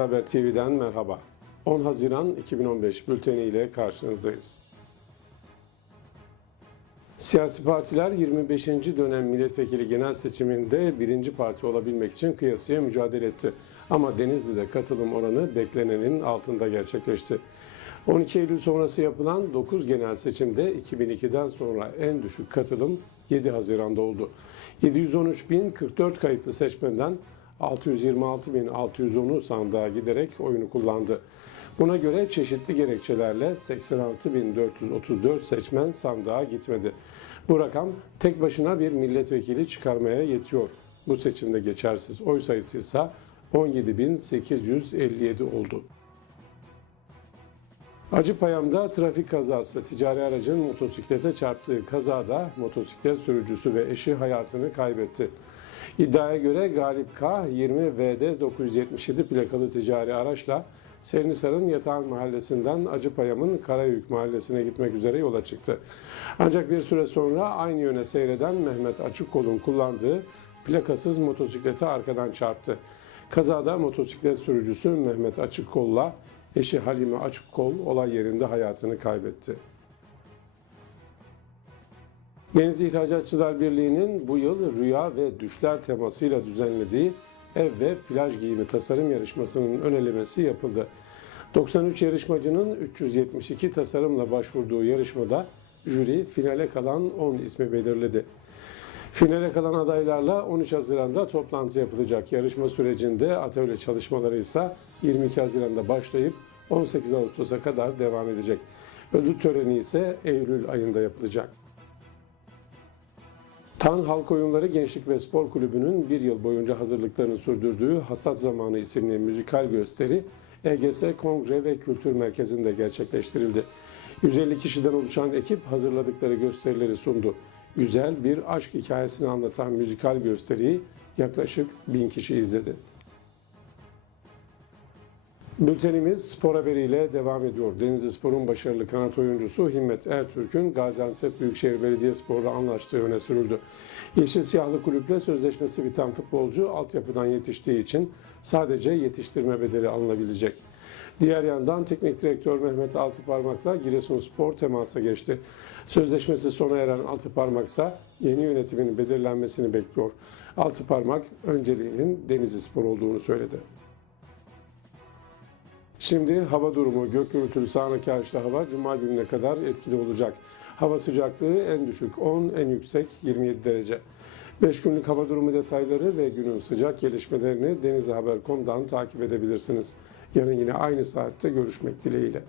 Denizli Haber TV'den merhaba. 10 Haziran 2015 bülteni ile karşınızdayız. Siyasi partiler 25. dönem milletvekili genel seçiminde birinci parti olabilmek için kıyasıya mücadele etti. Ama Denizli'de katılım oranı beklenenin altında gerçekleşti. 12 Eylül sonrası yapılan 9 genel seçimde 2002'den sonra en düşük katılım 7 Haziran'da oldu. 713.044 kayıtlı seçmenden 626.610'u sandığa giderek oyunu kullandı. Buna göre çeşitli gerekçelerle 86.434 seçmen sandığa gitmedi. Bu rakam tek başına bir milletvekili çıkarmaya yetiyor. Bu seçimde geçersiz oy sayısı ise 17.857 oldu. Acıpayam'da trafik kazası ticari aracın motosiklete çarptığı kazada motosiklet sürücüsü ve eşi hayatını kaybetti. İddiaya göre Galip K 20 VD 977 plakalı ticari araçla Serinhisar'ın Yatağan Mahallesi'nden Acıpayam'ın Karayük Mahallesi'ne gitmek üzere yola çıktı. Ancak bir süre sonra aynı yöne seyreden Mehmet Açıkkol'un kullandığı plakasız motosiklete arkadan çarptı. Kazada motosiklet sürücüsü Mehmet Açıkkol'la eşi Halime Açıkkol olay yerinde hayatını kaybetti. Denizli İhracatçılar Birliği'nin bu yıl rüya ve düşler temasıyla düzenlediği ev ve plaj giyimi tasarım yarışmasının ön elemesi yapıldı. 93 yarışmacının 372 tasarımla başvurduğu yarışmada jüri finale kalan 10 ismi belirledi. Finale kalan adaylarla 13 Haziran'da toplantı yapılacak. Yarışma sürecinde atölye çalışmaları ise 22 Haziran'da başlayıp 18 Ağustos'a kadar devam edecek. Ödül töreni ise Eylül ayında yapılacak. Tan Halk Oyunları Gençlik ve Spor Kulübü'nün bir yıl boyunca hazırlıklarını sürdürdüğü Hasat Zamanı isimli müzikal gösteri EGS Kongre ve Kültür Merkezi'nde gerçekleştirildi. 150 kişiden oluşan ekip hazırladıkları gösterileri sundu. Güzel bir aşk hikayesini anlatan müzikal gösteriyi yaklaşık bin kişi izledi. Bültenimiz spor haberiyle devam ediyor. Denizli Spor'un başarılı kanat oyuncusu Himmet Ertürk'ün Gaziantep Büyükşehir Belediyespor'la anlaştığı öne sürüldü. Yeşil Siyahlı kulüple sözleşmesi biten futbolcu altyapıdan yetiştiği için sadece yetiştirme bedeli alınabilecek. Diğer yandan teknik direktör Mehmet Altıparmak'la Giresunspor temasa geçti. Sözleşmesi sona eren Altıparmak ise yeni yönetimin belirlenmesini bekliyor. Altıparmak önceliğinin Denizli Spor olduğunu söyledi. Şimdi hava durumu, gök gürültülü sağanak yağışlı hava Cuma gününe kadar etkili olacak. Hava sıcaklığı en düşük 10, en yüksek 27 derece. 5 günlük hava durumu detayları ve günün sıcak gelişmelerini denizlihaber.com'dan takip edebilirsiniz. Yarın yine aynı saatte görüşmek dileğiyle.